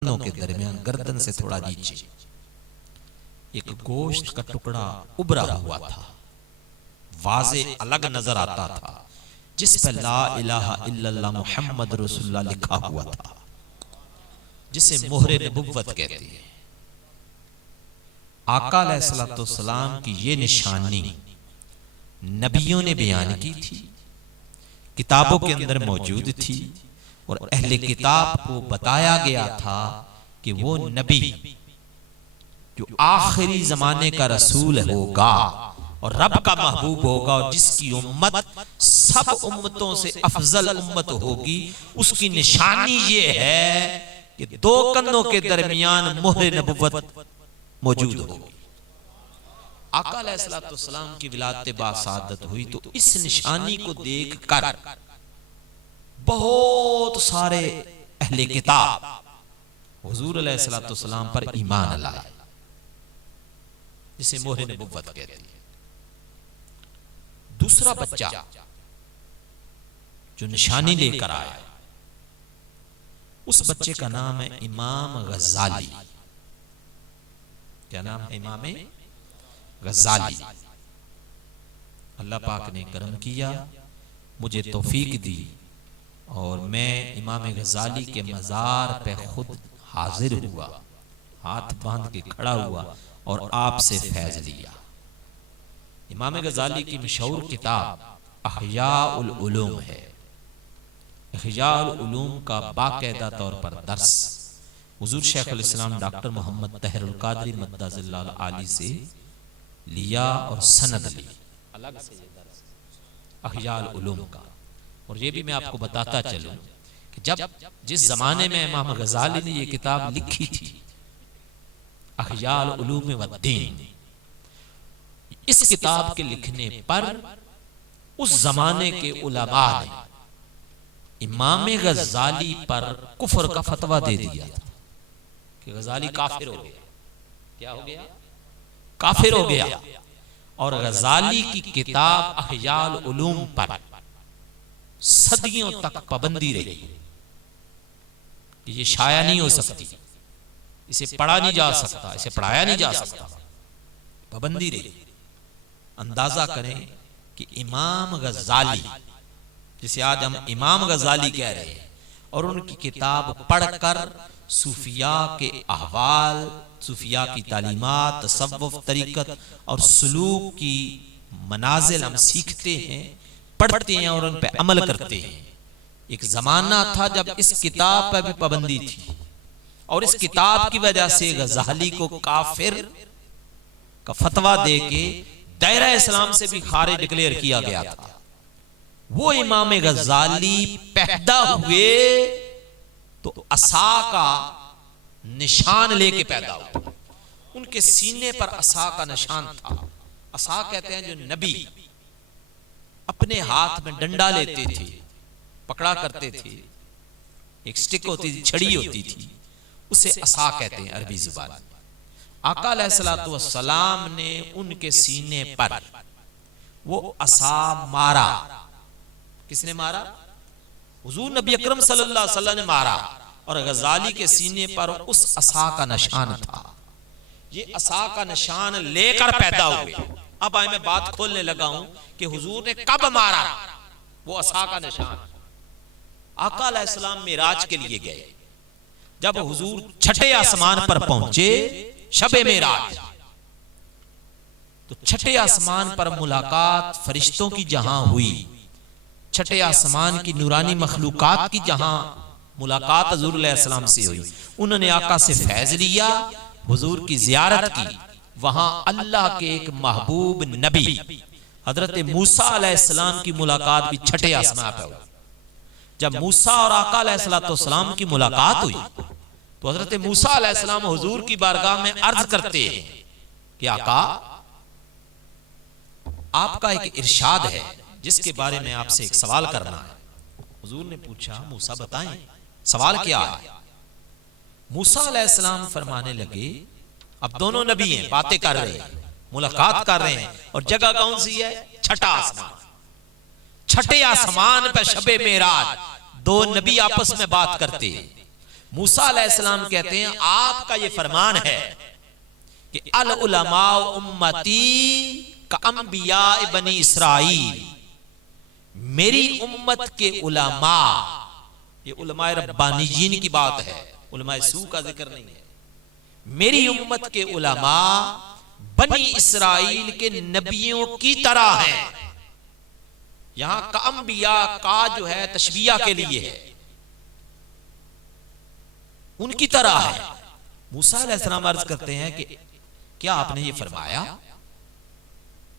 के दरमियान गर्दन से थोड़ा नीचे एक गोश्त का टुकड़ा उभरा हुआ था, वाज़े अलग नजर आता था, जिस पर ला इलाहा इल्लल्लाह मुहम्मद रसूलुल्लाह लिखा हुआ था, जिसे मोहरे नबुव्वत कहते हैं। आका अलैहिस्सलाम की ये निशानी नबियों ने बयान की थी, किताबों के अंदर मौजूद थी और अहले किताब को बताया गया था कि वो नबी जो आखिरी जमाने का रसूल होगा और रब का महबूब होगा और जिसकी उम्मत सब उम्मतों से अफजल उम्मत होगी, उसकी निशानी ये है कि दो कंधों के दरमियान मोहर नबुव्वत मौजूद होगी। आका अलैहिस्सलाम की विलादत बासादत हुई तो इस निशानी को देखकर बहुत सारे अहले किताब हुजूर अलैहिस्सलाम पर ईमान लाए, जिसे मोहर नबुव्वत कहते हैं। दूसरा बच्चा जो निशानी लेकर आया, उस बच्चे का नाम है इमाम गज़ाली। क्या नाम है? इमाम गज़ाली। अल्लाह पाक ने करम किया, मुझे तौफीक दी और मैं इमाम गज़ाली के मज़ार पे खुद हाजिर हुआ, हाथ बांध के खड़ा हुआ और आपसे फैज लिया। इमाम गज़ाली की मशहूर किताब अहयाउल उलूम है। अहयाउल उलूम का बाकायदा तौर पर दर्स हुजूर शेखुल इस्लाम डॉक्टर मोहम्मद तहरुल कादरी मद्दाजिल्लाह आली से लिया और सनद ली अलग से दर्स अहयाउल उलूम का। और ये भी मैं आपको बताता चलूं कि जब जिस जमाने में इमाम गज़ाली ने ये किताब लिखी थी अहयाउल उलूम वद्दीन, इस किताब के लिखने पर उस जमाने के उलमा ने इमाम गज़ाली पर कुफर का फतवा दे दिया था कि गज़ाली काफिर हो गया। क्या हो गया? काफिर हो गया। और गज़ाली की किताब अहयाउल उलूम पर सदियों तक पाबंदी रही कि ये शाया नहीं हो सकती, इसे पढ़ा नहीं जा सकता, इसे पढ़ाया नहीं जा सकता, पाबंदी रही। अंदाजा करें कि इमाम गज़ाली, जिसे आज हम इमाम गज़ाली कह रहे हैं, और उनकी किताब पढ़कर सूफिया के अहवाल, सूफिया की तालीमात, तसव्वुफ, तरीकत और सलूक की मनाजिल हम सीखते हैं, पढ़ते हैं और उन पे अमल करते हैं। एक जमाना था जब इस किताब पर भी पाबंदी थी और इस किताब की वजह से गज़ाली को काफिर का फतवा देके दायरा इस्लाम से भी खारिज डिक्लेयर किया गया था। वो इमाम गज़ाली पैदा हुए तो असा का निशान लेके पैदा हुए। उनके सीने पर असा का निशान था। असा कहते हैं जो नबी अपने हाथ में डंडा लेते थे, पकड़ा करते थे, एक स्टिक होती थी, छड़ी होती थी, उसे असा कहते हैं अरबी जुबान। आका अलैहिस्सलातु वस्सलाम ने उनके सीने पर वो असा मारा। किसने मारा? हुजूर नबी अकरम सल्लल्लाहु अलैहि वसल्लम ने मारा और गज़ाली के सीने पर उस असा का निशान था। ये असा का निशान लेकर पैदा हुए। अब आए मैं बात खोलने लगा हूं कि हुजूर ने कब मारा वो असा का निशान। आका अलैहिस्सलाम मेराज के लिए गए। जब हुजूर छठे आसमान पर पहुंचे, शबे मेराज, तो छठे आसमान पर मुलाकात फरिश्तों की जहां हुई, छठे आसमान की नूरानी मखलूकात की जहां मुलाकात हुजूर अलैहिस्सलाम से हुई, उन्होंने आका से फैज लिया, हुजूर की जियारत की। वहां अल्लाह के एक महबूब नबी हजरत मूसा अलैहिस्सलाम की मुलाकात भी छठे आसमान पर हुई। जब मूसा और आका अलैहिस्सलाम की मुलाकात हुई तो हजरत मूसा अलैहिस्सलाम हुजूर की बारगाह में अर्ज करते हैं कि आका, आपका एक इरशाद है जिसके बारे में आपसे एक सवाल करना है। हुजूर ने पूछा, मूसा बताएं सवाल क्या है? मूसा अलैहिस्सलाम फरमाने लगे, अब दोनों नबी हैं, बातें कर रहे हैं, मुलाकात कर रहे हैं, और जगह कौन सी है? छठा आसमान। छठे आसमान पर शबे मेराज दो नबी आपस में बात करते हैं। मूसा अलैहिस्सलाम कहते हैं आपका ये फरमान है कि अल उलमा उम्मती का अंबिया बनी इसराइल, मेरी उम्मत के उलमा, ये उलमा रब्बानीयीन की बात है, उलमा सू का जिक्र नहीं है। मेरी उम्मत के उलमा बनी इसराइल के नबियों की तरह हैं। यहां का अंबिया का जो है तशबिया के लिए है, उनकी तरह है। मूसा अलैहिस्सलाम अर्ज करते हैं कि क्या आपने ये फरमाया,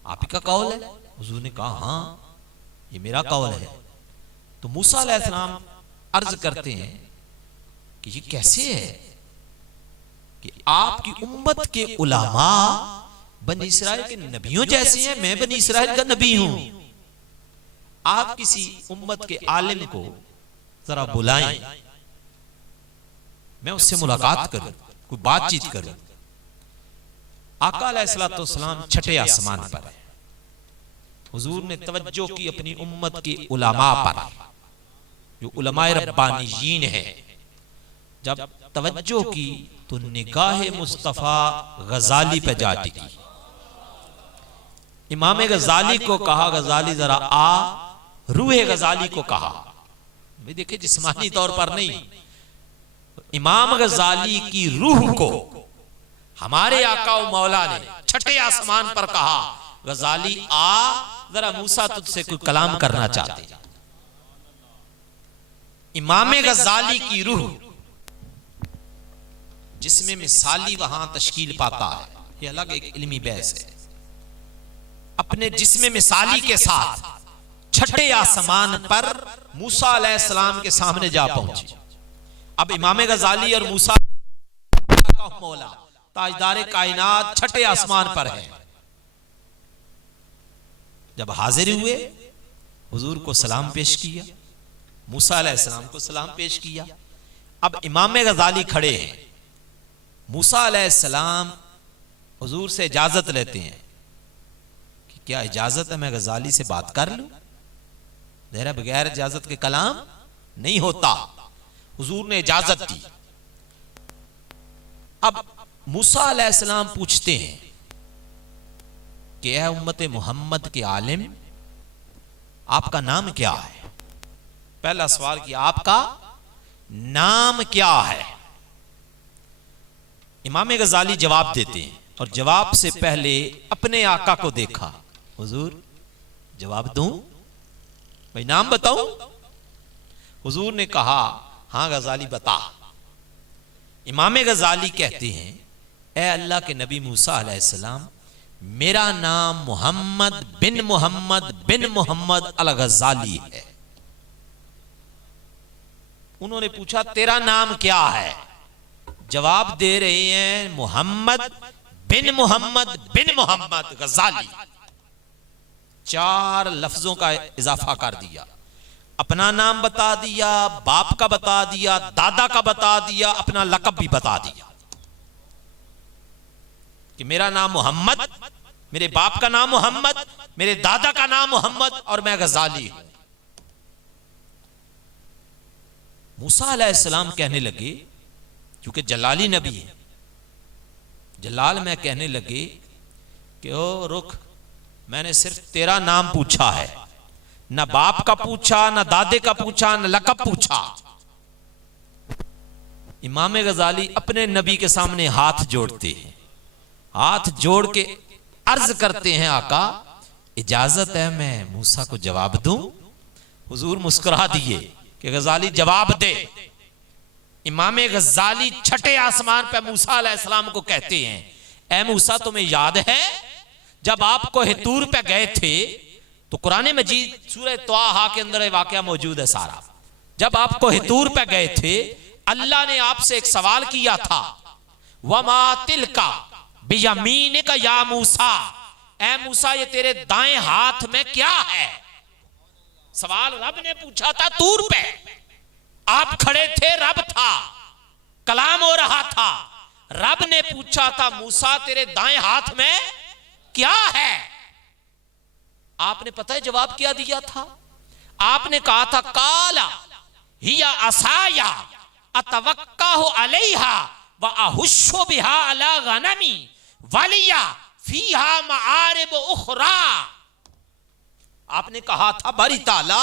आप ही का कौल है? हुजूर ने कहा हाँ ये मेरा कौल है। तो मूसा अलैहिस्सलाम अर्ज करते हैं कि ये कैसे है कि आपकी उम्मत के उलमा बनी इसराइल के नबियों जैसे हैं, मैं बनी इसराइल का नबी हूं। आप किसी उम्मत के आलिम को जरा बुलाएं, मैं उससे मुलाकात करूं, कोई बातचीत करूं। आका अलैहिस्सलाम छठे आसमान पर है। हुजूर ने तवज्जो की अपनी उम्मत के उलमा पर, जो उलमाए रब्बानीयीन है। जब तवज्जो की तो निगाह मुस्तफा गजाली पे जा टिकी। इमाम गजाली को कहा गजाली जरा आ, रूहे गजाली को कहा। भाई देखिए जिस्मानी तौर पर नहीं, इमाम गजाली की रूह को हमारे आका व मौला ने छठे आसमान पर कहा गजाली आ, जरा मूसा तुझसे कोई कलाम करना चाहते। इमाम गजाली की रूह जिसमें मिसाली वहां तश्कील पाता है, ये अलग एक इल्मी बहस है। अपने जिस्म मिसाली के साथ छठे आसमान पर मूसा अलैहिस्सलाम के सामने जा पहुंची। अब इमाम गजाली और मूसा का मौला ताजदार कायनात छठे आसमान पर है। जब हाजिर हुए हुजूर को सलाम पेश किया, मूसा अलैहिस्सलाम को सलाम पेश किया। अब इमाम गजाली खड़े हैं, मूसा अलैहिस्सलाम हुजूर से इजाजत लेते हैं कि क्या इजाजत है मैं गजाली से बात कर लूं? मेरा बगैर इजाजत के कलाम नहीं होता। हुजूर ने इजाजत दी। अब मूसा अलैहिस्सलाम पूछते हैं कि ऐ उम्मत मोहम्मद के आलिम, आपका नाम क्या है? पहला सवाल किया, आपका नाम क्या है? इमाम गजाली जवाब देते हैं और जवाब से पहले अपने आका को देखा। हुजूर जवाब दूं? भाई नाम बताऊं? हुजूर ने कहा हां गजाली बता। इमाम गजाली कहते हैं ए अल्लाह के नबी मूसा अलैहिस्सलाम, मेरा नाम मोहम्मद बिन मोहम्मद अल गजाली है। उन्होंने पूछा तेरा नाम क्या है? जवाब दे रहे हैं मोहम्मद बिन मोहम्मद गजाली। 4 लफ्जों का इजाफा कर दिया। अपना नाम बता दिया, बाप का बता दिया, दादा का बता दिया, अपना लक़ब भी बता दिया कि मेरा नाम मोहम्मद, मेरे बाप का नाम मोहम्मद, मेरे दादा का नाम मोहम्मद और मैं गजाली हूं। मूसा अलैहिस्सलाम कहने लगे, क्योंकि जलाली नबी है, जलाल में कहने लगे कि ओ रुक, मैंने सिर्फ तेरा नाम पूछा है, ना बाप का पूछा, ना दादे का पूछा, ना लक़ब पूछा। इमाम गजाली अपने नबी के सामने हाथ जोड़ते हैं, हाथ जोड़ के अर्ज करते हैं आका इजाजत है मैं मूसा को जवाब दूं? हुजूर मुस्कुरा दिए कि गजाली जवाब दे। इमाम गजाली छठे आसमान पे मूसा अलैहिस्सलाम को कहते हैं, ए मूसा तुम्हें याद है जब आपको हितूर पे गए थे, तो कुरान मजीद सूरह त्वाहा के अंदर वाकया मौजूद है सारा। जब आपको हितूर पे गए थे, अल्लाह ने आपसे एक सवाल किया था, वमा तिलका बियमीनिका या मूसा, ए मूसा ये तेरे दाएं हाथ में क्या है? सवाल रब ने पूछा था तूर पे, आप खड़े थे, रब था, कलाम हो रहा था, रब ने पूछा था मूसा तेरे दाएं हाथ में क्या है? आपने पता है जवाब क्या दिया था? आपने कहा था काला हिया असाया, अतवक्काहु अलैहा व अहुश्शु बिहा अला गनमी वलिया फीहा मआरिब उखरा। आपने कहा था बारी ताला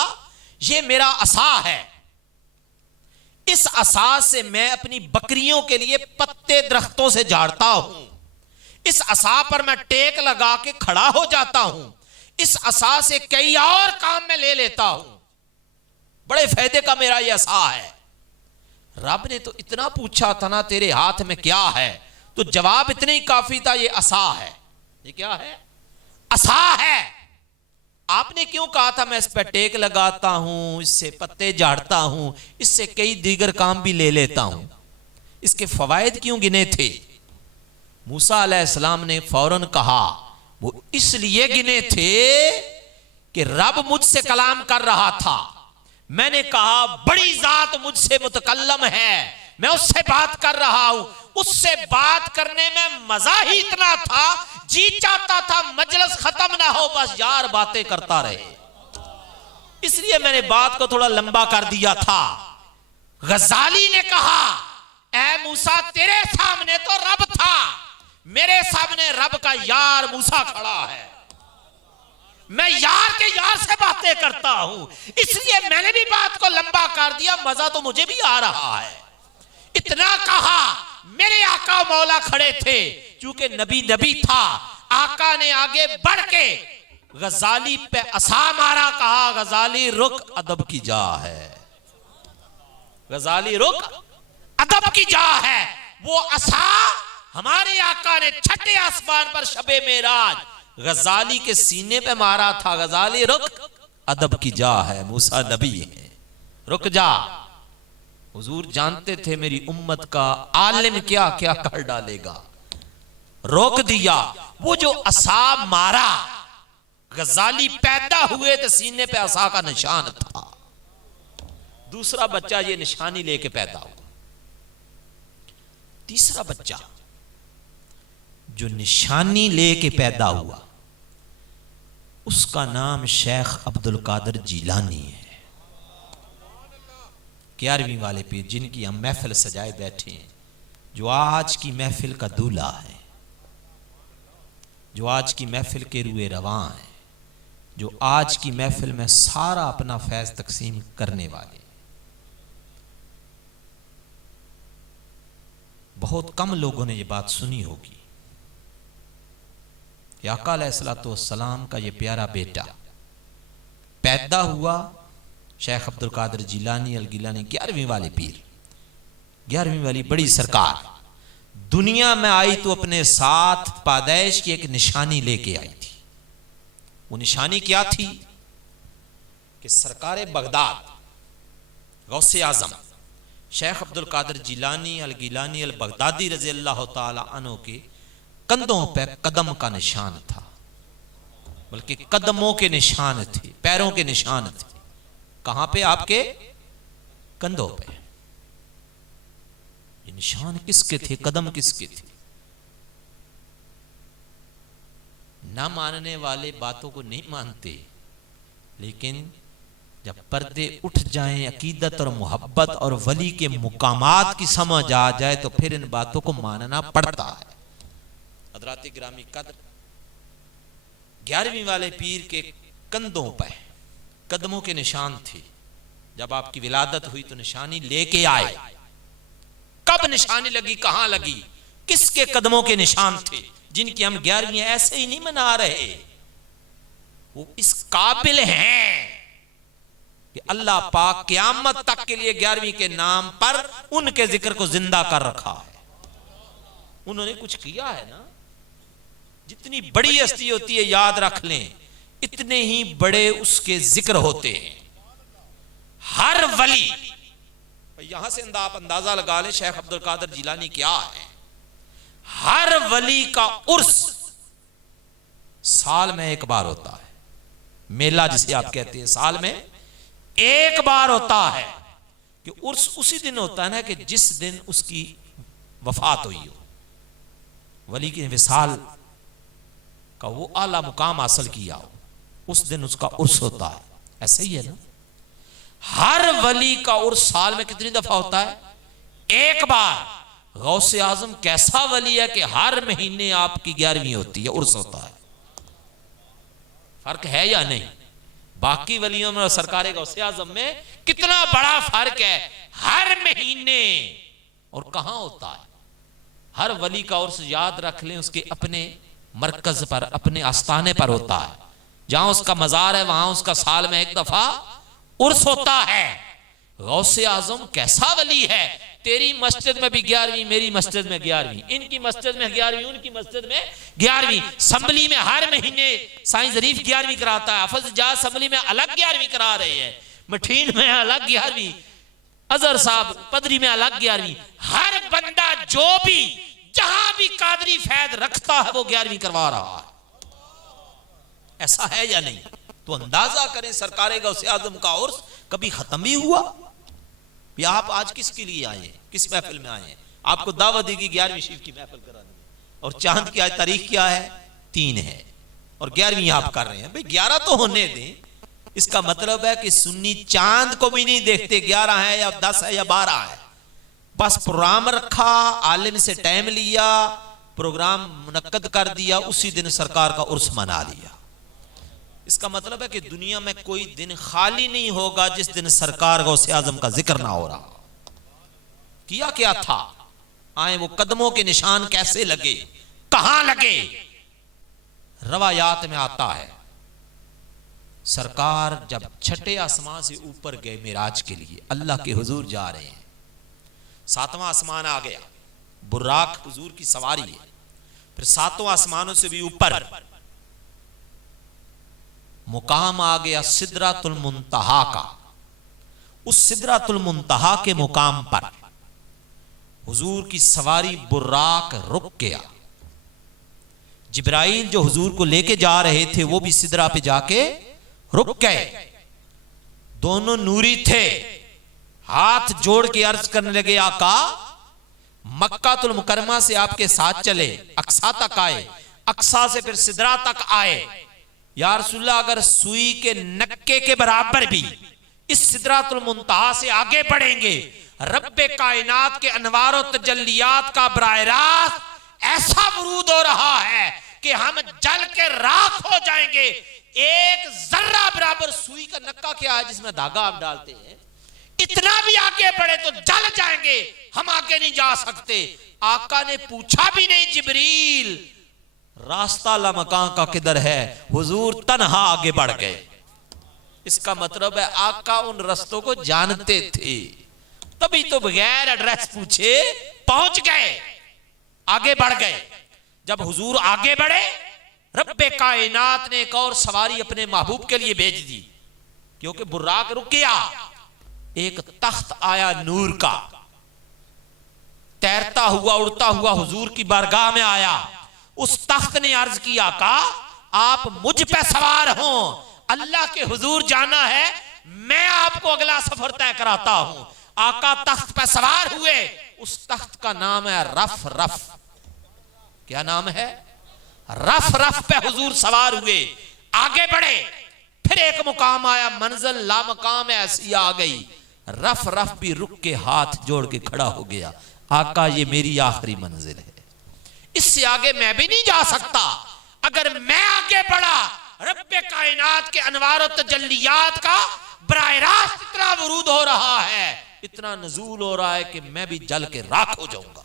ये मेरा असा है, इस असा से मैं अपनी बकरियों के लिए पत्ते दरख्तों से झाड़ता हूं, इस असा पर मैं टेक लगा के खड़ा हो जाता हूं, इस असा से कई और काम में ले लेता हूं, बड़े फायदे का मेरा यह असा है। रब ने तो इतना पूछा था ना तेरे हाथ में क्या है, तो जवाब इतने ही काफी था, ये असा है। ये क्या है? असा है। आपने क्यों कहा था मैं इस पर टेक लगाता हूं, इससे पत्ते झाड़ता हूं, इससे कई दीगर काम भी ले लेता हूं? इसके फवायद क्यों गिने थे? मूसा अलैहिस्सलाम ने फौरन कहा वो इसलिए गिने थे कि रब मुझसे कलाम कर रहा था। मैंने कहा बड़ी जात मुझसे मुतकल्लम है, मैं उससे बात कर रहा हूं। उससे बात करने में मजा ही इतना था, जी चाहता था मजलिस खत्म ना हो, बस यार बातें करता रहे। इसलिए मैंने बात को थोड़ा लंबा कर दिया था। गजाली ने कहा ऐ मूसा तेरे सामने तो रब था, मेरे सामने रब का यार मूसा खड़ा है, मैं यार के यार से बातें करता हूं, इसलिए मैंने भी बात को लंबा कर दिया, मजा तो मुझे भी आ रहा है। इतना कहा मेरे आका मौला खड़े थे, चूंकि नबी नबी था, आका ने आगे बढ़ के गजाली पे असा मारा, कहा गजाली रुक अदब की जा है, गजाली रुक अदब की जा है। वो असा हमारे आका ने छठे आसमान पर शबे मेराज गजाली के सीने पे मारा था, गजाली रुक अदब की जा है, मूसा नबी है, रुक जा। हुजूर जानते थे मेरी उम्मत का आलिम क्या क्या कर डालेगा, रोक दिया। वो जो असा मारा, गजाली पैदा हुए तो सीने पे असा का निशान था। दूसरा बच्चा ये निशानी लेके पैदा हुआ। तीसरा बच्चा जो निशानी लेके पैदा हुआ उसका नाम शेख अब्दुल कादिर जीलानी है। 11वीं वाले पे जिनकी हम महफिल सजाए बैठे हैं, जो आज की महफिल का दूल्हा है, जो आज की महफिल के रुए रवां है, जो आज की महफिल में सारा अपना फैज तकसीम करने वाले। बहुत कम लोगों ने ये बात सुनी होगी कि आका अलैहिस्सलातु वस्सलाम का ये प्यारा बेटा पैदा हुआ, शेख अब्दुल कादिर जिलानी अल गिलानी 11वीं वाले पीर, 11वीं वाली बड़ी सरकार दुनिया में आई तो अपने साथ पैदाइश की एक निशानी लेके आई थी। वो निशानी क्या थी कि सरकार बगदाद गौसे आजम शेख अब्दुल कादिर जिलानी अल गिलानी अल बगदादी रज़ी अल्लाह ताला अन्हु के कंधों पे कदम का निशान था, बल्कि कदमों के निशान थे, पैरों के निशान थे। कहां पे? आपके कंधों पे। ये निशान किसके थे? कदम किसके थे? ना मानने वाले बातों को नहीं मानते, लेकिन जब पर्दे उठ जाएं, अकीदत और मोहब्बत और वली के मुकामात की समझ आ जाए तो फिर इन बातों को मानना पड़ता है। हज़रात गिरामी कद्र 11वीं वाले पीर के कंधों पर कदमों के निशान थे। जब आपकी विलादत हुई तो निशानी लेके आए। कब निशानी लगी, कहां लगी, किसके कदमों के निशान थे जिनकी हम 11वीं ऐसे ही नहीं मना रहे। वो इस काबिल हैं कि अल्लाह पाक क़यामत तक के लिए 11वीं के नाम पर उनके जिक्र को जिंदा कर रखा है। उन्होंने कुछ किया है ना। जितनी बड़ी हस्ती होती है याद रख लें, इतने ही बड़े उसके जिक्र होते हैं। हर वली, यहां से आप अंदाजा लगा ले शेख अब्दुल कादिर जिलानी क्या है। हर वली का उर्स साल में एक बार होता है, मेला जिसे आप कहते हैं, साल में एक बार होता है। कि उर्स उसी दिन होता है ना कि जिस दिन उसकी वफात हुई हो, वली की विसाल का वो आला मुकाम हासिल किया हो, उस दिन उसका उर्स होता है। ऐसे ही है ना। हर वली का उर्स साल में कितनी दफा होता है? एक बार गौसे आजम कैसा वली है कि हर महीने आपकी 11वीं होती है, उर्स होता है। फर्क है या नहीं? बाकी वलियों में और सरकार गौसे आजम में कितना बड़ा फर्क है। हर महीने, और कहां होता है? हर वली का उर्स याद रख लें, उसके अपने मरकज पर, अपने आस्थाने पर होता है। जहां उसका मजार है वहां उसका साल में एक दफा उर्स होता है। गौसे आजम कैसा वली है, तेरी मस्जिद में भी 11वीं, मेरी मस्जिद में 11वीं, इनकी मस्जिद में 11वीं, उनकी मस्जिद में 11वीं। असम्बली में हर महीने साईं ज़रीफ 11वीं कराता है, हफज जा असम्बली में अलग 11वीं करा रहे हैं, मठीन में अलग 11वीं, अजहर साहब पदरी में अलग 11वीं। हर बंदा जो भी जहां भी कादरी फैद रखता है वो 11वीं करवा रहा है। ऐसा है या नहीं? तो अंदाजा करें सरकार गौसे आजम का उर्स कभी खत्म भी हुआ? या आप आज किसके लिए आए हैं, किस महफिल में आए हैं? आपको दावत देगी 11वीं शरीफ की महफिल कराने में, और चांद की आज तारीख क्या है? 3 है, और 11वीं आप कर रहे हैं। भाई 11 तो होने दें। इसका मतलब है कि सुन्नी चांद को भी नहीं देखते 11 है या 10 है या 12 है। बस प्रोग्राम रखा, आलिम से टाइम लिया, प्रोग्राम मुनक्कद कर दिया, उसी दिन सरकार का उर्स मना लिया। इसका मतलब है कि दुनिया में कोई दिन खाली नहीं होगा जिस दिन सरकार गौसे आजम का जिक्र ना हो रहा। किया क्या था? आए वो कदमों के निशान कैसे लगे, कहां लगे? रवायात में आता है सरकार जब छठे आसमान से ऊपर गए मिराज के लिए, अल्लाह के हुजूर जा रहे हैं, 7वां आसमान आ गया, बुर्राक हुजूर की सवारी है, फिर 7वां आसमानों से भी ऊपर मुकाम आ गया सिदरातुल मुंतहा का। उस सिदरातुल मुंतहा के मुकाम पर हुजूर की सवारी बुर्राक रुक गया। जिब्राइल जो हुजूर को लेके जा रहे थे वो भी सिदरा पे जाके रुक गए। दोनों नूरी थे, हाथ जोड़ के अर्ज करने लगे, आका मक्कातुल मुकरमा से आपके साथ चले, अक्सा तक आए, अक्सा से फिर सिदरा तक आए। या रसूलल्लाह अगर सुई के नक्के के बराबर भी इस सिदरातुल मुंतहा से आगे बढ़ेंगे, रब्बे कायनात के अनवार और तजल्लियात का बराह रास्त ऐसा वरूद हो रहा है कि हम जल के राख हो जाएंगे। एक जर्रा बराबर सुई का नक्का क्या है जिसमें धागा आप डालते हैं, इतना भी आगे बढ़े तो जल जाएंगे, हम आगे नहीं जा सकते। आका ने पूछा भी नहीं, जिब्रील रास्ता लमकां का किधर है? हुजूर तन्हा आगे बढ़ गए। इसका मतलब है आका उन रास्तों को जानते थे, तभी तो बगैर एड्रेस पूछे पहुंच गए, आगे बढ़ गए। जब हुजूर आगे बढ़े, रब्बे कायनात ने एक और सवारी अपने महबूब के लिए भेज दी, क्योंकि बुर्राक रुक गया। एक तख्त आया नूर का, तैरता हुआ उड़ता हुआ हुजूर की बारगाह में आया। उस तख्त ने अर्ज किया, का आप मुझ पे सवार हो, अल्लाह के हुजूर जाना है, मैं आपको अगला सफर तय कराता हूं। आका तख्त पे सवार हुए, उस तख्त का नाम है रफ रफ। क्या नाम है? रफ रफ पे हुजूर सवार हुए, आगे बढ़े। फिर एक मुकाम आया, मंजिल लामकाम ऐसी आ गई, रफ रफ भी रुक के हाथ जोड़ के खड़ा हो गया, आका ये मेरी आखिरी मंजिल है, इससे आगे मैं भी नहीं जा सकता। अगर मैं आगे बढ़ा, रब्बे कायनात के अनवार और तजल्लियात का बराह रास्त इतना वरूद हो रहा है, इतना नजूल हो रहा है कि मैं भी जल के राख हो जाऊंगा।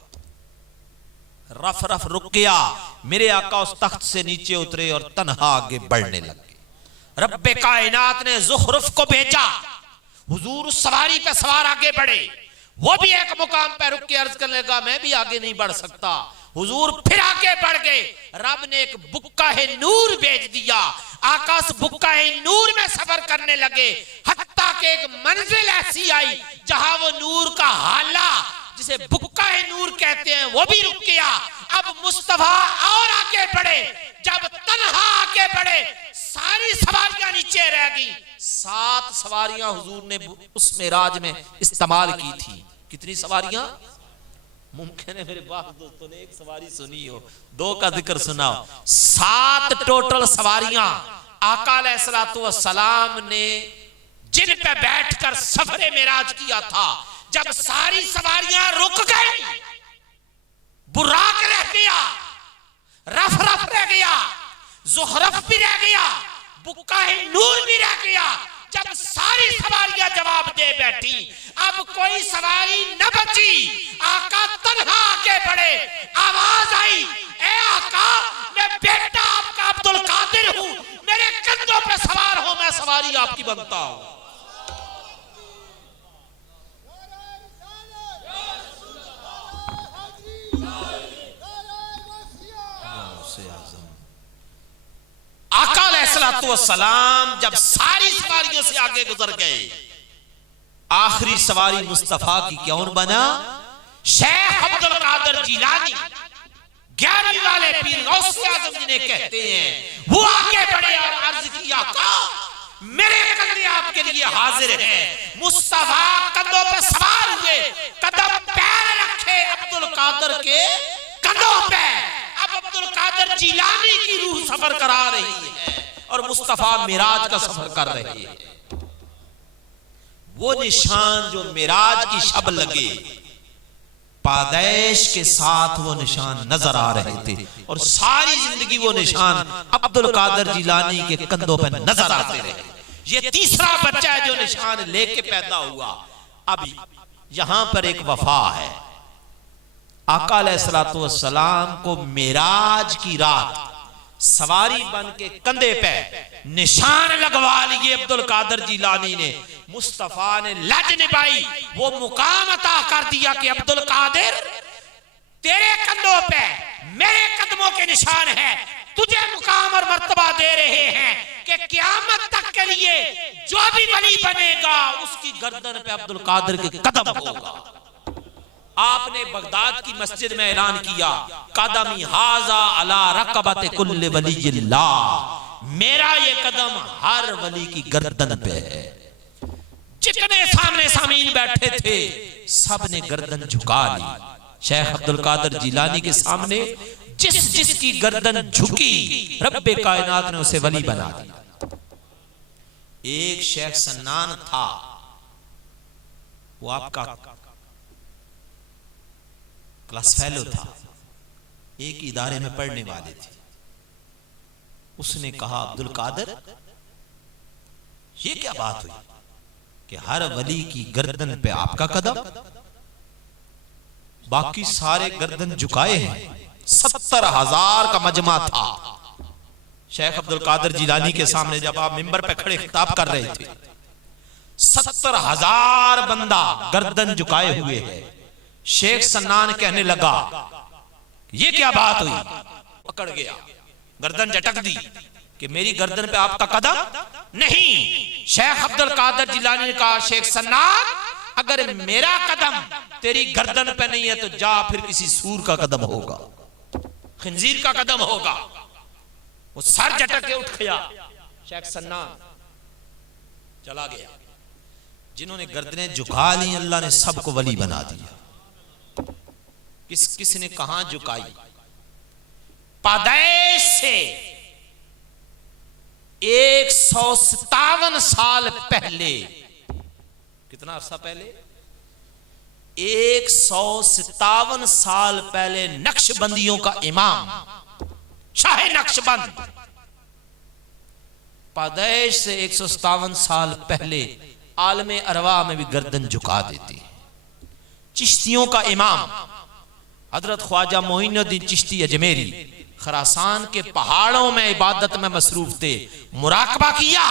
रफ रफ रुक गया, मेरे आका उस तख्त से नीचे उतरे और तन्हा आगे बढ़ने लगे। रब्बे कायनात ने ज़ुखरुफ को भेजा, हुजूर उस सवारी पे सवार आगे बढ़े। वो भी एक मुकाम पे रुक के अर्ज करने लगा, मैं भी आगे नहीं बढ़ सकता। हुजूर फिर आगे बढ़ गए, रब ने एक बुक्का है नूर भेज दिया, आकाश बुक्का है नूर में सफर करने लगे, हत्ता के एक मंजिल ऐसी आई जहां वो नूर का हाला, जिसे बुक्का है नूर कहते हैं, वो भी रुक गया। अब मुस्तफा और आगे बढ़े, जब तन्हा आगे बढ़े, सारी सवारियां नीचे रह गई। 7 सवारियां हुजूर ने उस मेराज में इस्तेमाल की थी। कितनी सवारियां? मुमकिन है मेरे बाप दोस्तों ने एक सवारी सुनी हो, 2 का जिक्र सुनाओ। 7 टोटल सवारियां आका अलैहिस्सलातु वस्सलाम ने जिन पे बैठकर सफरे मेराज किया था, जब सारी सवारियां रुक गई, बुराक रह गया, रफ रफ रह गया, ज़ुहरफ भी रह गया, बुक्का-ए नूर भी रह गया, जब सारी सवारियां जवाब दे बैठी, अब कोई सवारी न बची, आका तन्हा आगे बढ़े, आवाज आई, ए आका, मैं बेटा आपका अब्दुल कादिर हूं, मेरे कंधों पे सवार हो, मैं सवारी आपकी बनता हूं। आका अलैहिस्सलाम जब सारी सवारियों से आगे गुजर गए, आखिरी सवारी मुस्तफा की कौन बना? शेख अब्दुल कादिर जिलानी, 11वीं वाले पीर गौसे आजम जिन्हें कहते हैं, वो आगे बढ़े और अर्ज किया, मेरे कंधे आपके लिए हाजिर है। मुस्तफा कंधों पे सवार हुए, कदम पैर रखे अब्दुल कादिर के कंधों पे। अब अब्दुल कादिर जिलानी की रूह सफर करा रही है और मुस्तफा मिराज का सफर कर रहे हैं। वो निशान जो मिराज की शब लगे, पादैश के साथ वो निशान नजर आ रहे थे और सारी जिंदगी वो निशान अब्दुल कादिर जिलानी के कंधों पर नजर आते रहे। ये तीसरा बच्चा है जो निशान लेके पैदा हुआ। अब यहां पर एक वफा है, आका अलैहिस्सलाम को मिराज की रात सवारी बन के कंधे पे निशान लगवा लिए अब्दुल कादिर जिलानी ने। मुस्तफा ने लज निभाई, वो मुकाम अता कर दिया कि अब्दुल कादिर तेरे कंधों पे मेरे कदमों के निशान है, तुझे मुकाम और मर्तबा दे रहे हैं कि क़यामत तक के लिए जो भी वली बनेगा उसकी गर्दन पे अब्दुल कादिर के कदम होगा। आपने बगदाद की मस्जिद में ऐलान किया, कदमी हाजा अला रकबत कुल्ल वलिय्यिल्लाह, मेरा ये कदम हर वली की गर्दन पे है। जितने सामने सामीन बैठे थे सब ने गर्दन झुका ली। शेख अब्दुल कादिर जिलानी के सामने जिस जिसकी गर्दन झुकी, रब्बे कायनात ने उसे वली बना दिया। एक शेख सन्नान था, वो आपका क्लास फेलो था, एक इदारे में पढ़ने वाले थे। उसने कहा, अब्दुल कादिर ये क्या बात हुई कि हर वली की गर्दन पे आपका कदम, बाकी सारे गर्दन झुकाए हैं। 70,000 का मजमा था। शेख अब्दुल कादिर जिलानी के सामने जब आप मिंबर पे खड़े खिताब कर रहे थे, 70,000 बंदा गर्दन झुकाए हुए है। शेख सन्नान कहने लगा, ये क्या बात हुई? पकड़ गया, गर्दन झटक दी कि मेरी गर्दन पे आपका कदम नहीं। शेख अब्दुल कादिर जिलानी ने कहा, शेख सन्नान अगर मेरा कदम तेरी गर्दन पे नहीं है तो जा फिर किसी सूर का कदम होगा, खंजीर का कदम होगा। वो सर झटक के उठ गया, शेख सन्नान चला गया। जिन्होंने गर्दनें झुका ली अल्लाह ने सबको वली बना दिया। किसने कहां झुकाई? पैदाइश से 157 साल पहले, कितना अरसा पहले? 157 साल पहले नक्शबंदियों का इमाम शाह नक्शबंद, पैदाइश से 157 साल पहले आलमे अरवा में भी गर्दन झुका देती। चिश्तियों का इमाम हजरत ख्वाजा मोइनुद्दीन चिश्ती अजमेरी खरासान के पहाड़ों में इबादत में मसरूफ थे। मुराकबा किया,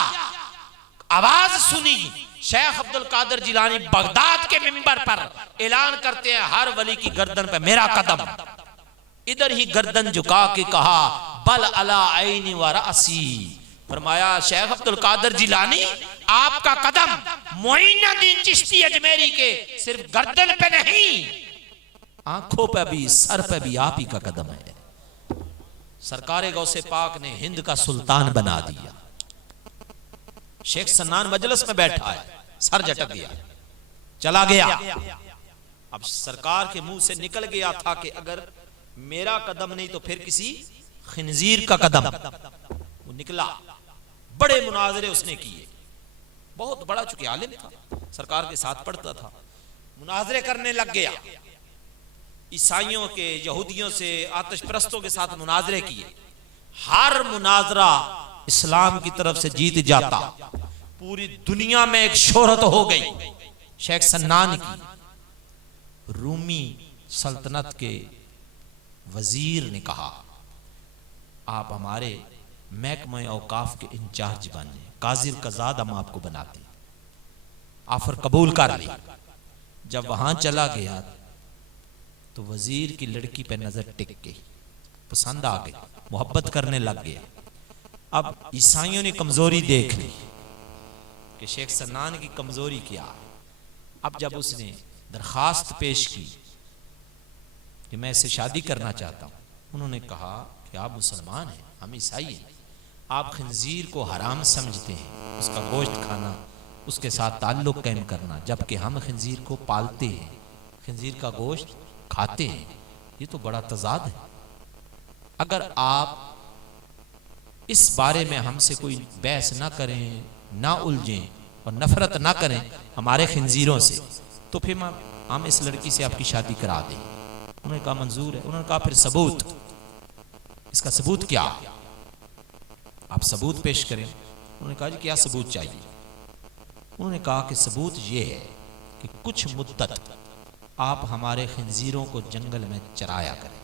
आवाज सुनी, शेख अब्दुल कादिर जिलानी बगदाद के मिंबर पर ऐलान करते हैं, हर वली की गर्दन पे मेरा कदम। इधर ही गर्दन झुका के कहा, बल अला आईनी व रासी, फरमाया शेख अब्दुल कादिर जिलानी आपका कदम मोइनुद्दीन चिश्ती अजमेरी के सिर्फ गर्दन पे नहीं, आंखों पे भी, सर पे भी आप ही का कदम है। सरकार गौसे पाक ने हिंद का सुल्तान बना दिया। शेख सन्नान मजलिस में बैठा है, सर झटक गया, चला गया। अब सरकार के मुंह से निकल गया था कि अगर मेरा कदम नहीं तो फिर किसी खिंजीर का कदम। वो निकला, बड़े मुनाजरे उसने किए, बहुत बड़ा चूंकि आलिम था, सरकार के साथ पढ़ता था। मुनाजरे करने लग गया। ईसाइयों के, यहूदियों से, आतिश परस्तों के साथ मुनाजरे किए। हर मुनाजरा इस्लाम की तरफ से जीत जाता। पूरी दुनिया में एक शोहरत हो गई शेख सन्नान की। रूमी सल्तनत के वजीर ने कहा, आप हमारे महकमा औकाफ के इंचार्ज बने, काजिर कजाद हम आपको बनाते। आफर कबूल कर ली। जब वहां चला गया तो वजीर की लड़की पे नजर टिक गई, पसंद आ गई, मोहब्बत करने लग गया। अब ईसाइयों ने कमजोरी देख ली कि शेख सन्नान की कमजोरी क्या है। अब जब उसने दरखास्त पेश की कि मैं इससे शादी करना चाहता हूं, उन्होंने कहा कि आप मुसलमान हैं, हम ईसाई हैं, आप खंजीर को हराम समझते हैं, उसका गोश्त खाना, उसके साथ ताल्लुक कायम करना, जबकि हम खंजीर को पालते हैं, खंजीर का गोश्त खाते हैं। ये तो बड़ा तजाद है। अगर आप इस बारे में हमसे कोई बहस ना करें, ना उलझें और नफरत ना करें हमारे खंजीरों से, तो फिर हम इस लड़की से आपकी शादी करा दें। उन्होंने कहा मंजूर है। उन्होंने कहा फिर सबूत, इसका सबूत क्या, आप सबूत पेश करें। उन्होंने कहा जी क्या सबूत चाहिए। उन्होंने कहा कि सबूत ये है कि कुछ मुद्दत आप हमारे खंजीरों को जंगल में चराया करें,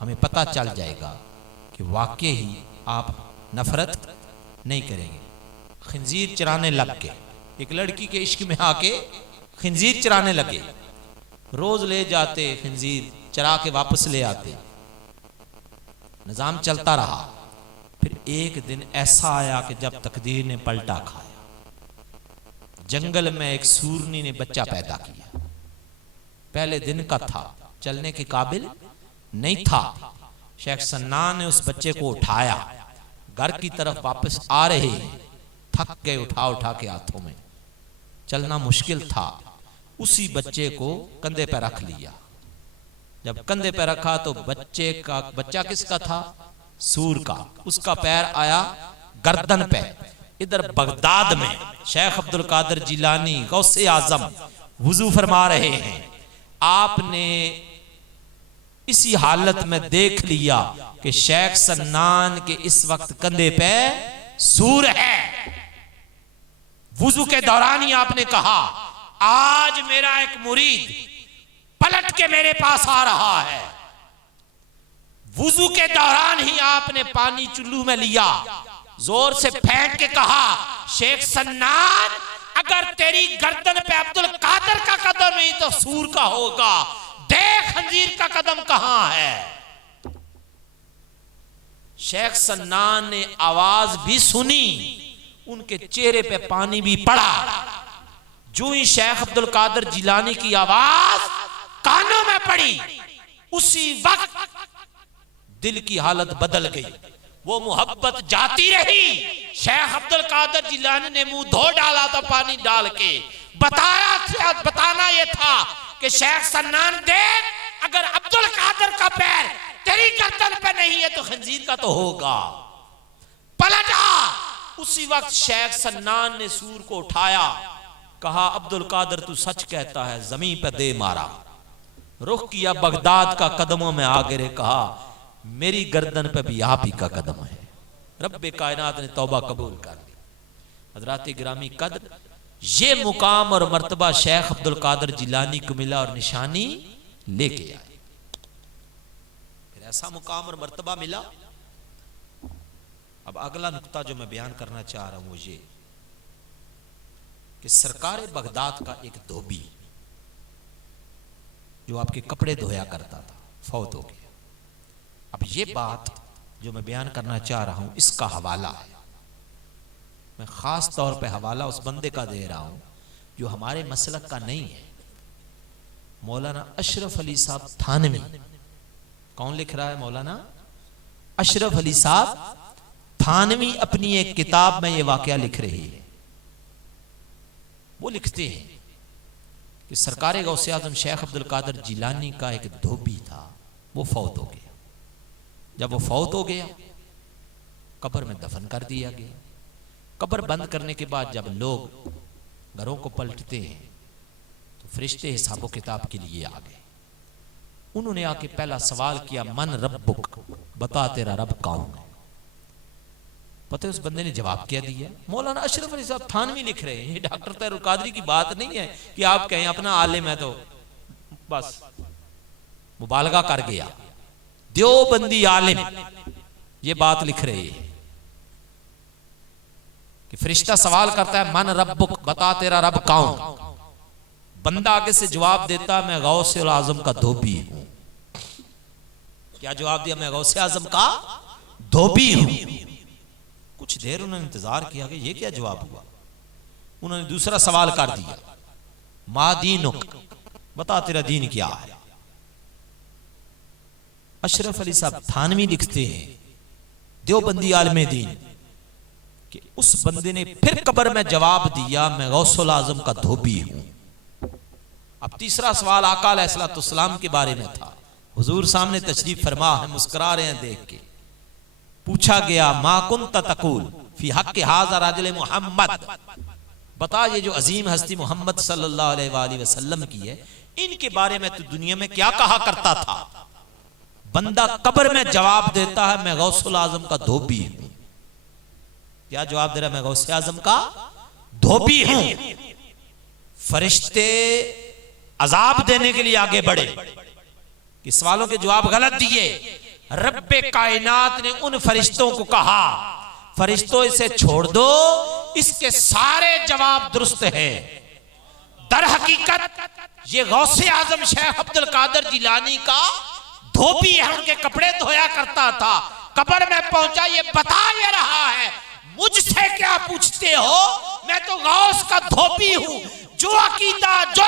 हमें पता चल जाएगा कि वाकई ही आप नफरत नहीं करेंगे। खंजीर चराने लग गए, एक लड़की के इश्क में आके खंजीर चराने लगे। रोज ले जाते खंजीर, चरा के वापस ले आते, निजाम चलता रहा। फिर एक दिन ऐसा आया कि जब तकदीर ने पलटा खाया। जंगल में एक सूरनी ने बच्चा पैदा किया, पहले दिन का था, चलने के काबिल नहीं था। शेख सन्नान ने उस बच्चे को उठाया, घर की तरफ वापस आ रहे हैं, थक गए उठा उठा के हाथों में, चलना मुश्किल था। उसी बच्चे को कंधे पर रख लिया। जब कंधे पर रखा तो बच्चा किसका था, सूर का। उसका पैर आया गर्दन पे। इधर बगदाद में शेख अब्दुल कादिर जिलानी गौसे आजम वुजू फरमा रहे हैं। आपने इसी हालत में देख लिया कि शेख सन्नान के इस वक्त कंधे पे सूर है। वुजू के दौरान ही आपने कहा, आज मेरा एक मुरीद पलट के मेरे पास आ रहा है। वुजू के दौरान ही आपने पानी चुल्लू में लिया, जोर से फेंक के कहा, शेख सन्नान अगर तेरी गर्दन पे अब्दुल कादिर का कदम ही तो सूर का होगा, देख खंजीर का कदम कहां है। शेख सन्नान ने आवाज भी सुनी, उनके चेहरे पे पानी भी पड़ा। जो ही शेख अब्दुल कादिर जिलानी की आवाज कानों में पड़ी, उसी वक्त दिल की हालत बदल गई। वो मोहब्बत जाती रही। शेख अब्दुल कादिर जिलानी ने मुंह धो डाला था पानी डाल के। बताना ये था कि शेख सन्नान देख, अगर अब्दुल कादिर का पैर तेरी गर्दन पे नहीं है तो खंजीर का तो होगा। पलटा। उसी वक्त शेख सन्नान ने सूर को उठाया, कहा, अब्दुल कादिर तू सच कहता है, जमीन पे दे मारा। रुख किया बगदाद का, कदमों में आगे रे, कहा मेरी गर्दन पे भी आप ही का कदम है। रब्बे कायनात ने तौबा कबूल कर ली। हजरात गिरामी कद्र, ये मुकाम और मर्तबा शेख अब्दुल कादिर जिलानी को मिला और निशानी लेके आए। फिर ऐसा मुकाम और मर्तबा मिला। अब अगला नुक्ता जो मैं बयान करना चाह रहा हूं वो ये कि सरकार बगदाद का एक धोबी जो आपके कपड़े धोया करता था, फौत हो गया। अब ये बात जो मैं बयान करना चाह रहा हूं इसका हवाला है। मैं खास तौर पे हवाला उस बंदे का दे रहा हूं जो हमारे मसलक का नहीं है। मौलाना अशरफ अली साहब थानवी। कौन लिख रहा है? मौलाना अशरफ अली साहब थानवी अपनी एक किताब में यह वाकया लिख रही है। वो लिखते हैं कि सरकार गौसे आजम शेख अब्दुल कादिर जिलानी का एक धोबी था, वो फौत हो गया। जब वो फौत हो गया, कब्र में दफन कर दिया गया। कब्र बंद करने के बाद जब लोग घरों को पलटते हैं तो फरिश्ते हिसाबो किताब के लिए आ गए। उन्होंने आके पहला सवाल किया, मन रब्बुक, बता तेरा रब कौन है। पता है उस बंदे ने जवाब क्या दिया? मौलाना अशरफ अली साहब थानवी लिख रहे हैं, ये डॉक्टर तैयब कादरी की बात नहीं है कि आप कहें अपना आलिम है तो बस मुबालगा कर गया। देवबंदी आलिम ये बात लिख रहे हैं कि फरिश्ता सवाल करता है, मन रब्बुक, बता तेरा रब कौन। बंदा आगे से जवाब देता, मैं गौसे आजम का धोबी हूं। क्या जवाब दिया? मैं गौसे आजम का धोबी हूं। कुछ देर उन्होंने इंतजार किया कि ये क्या जवाब हुआ। उन्होंने दूसरा सवाल कर दिया, मा दीनुक, बता तेरा दीन क्या है। अशरफ अली साहब थानवी लिखते हैं, देवबंदी आलमे दीन, कि उस बंदे ने फिर कब्र में जवाब दिया, मैं गौसुल आजम का धोबी हूं। अब तीसरा सवाल आका अलैहिस्सलाम के बारे में था। हुजूर सामने तशरीफ फरमा है, मुस्कुरा रहे हैं देख के। पूछा गया, मा कुंत तकूल फी हक़ हाज़ा रजुल मुहम्मद, बता ये जो अजीम हस्ती मोहम्मद सल्लल्लाहु अलैहि वसल्लम की है, इनके बारे में तू दुनिया में क्या कहा करता था। बंदा कब्र में जवाब देता है, मैं गौसुल आजम का धोबी हूं। क्या जवाब दे रहा है? मैं गौसे आजम का धोबी हूं। फरिश्ते अजाब देने के लिए आगे बढ़े कि सवालों के जवाब गलत दिए। रब्बे कायनात ने उन फरिश्तों को कहा, फरिश्तों इसे छोड़ दो, इसके सारे जवाब दुरुस्त हैं। दर हकीकत ये गौसे आजम शेख अब्दुल कादिर जिलानी का धोबी है, उनके कपड़े धोया करता था। कब्र में पहुंचा, ये बता ये रहा है, मुझसे क्या पूछते हो, मैं तो गौस का धोबी हूं। जो अकीदा, जो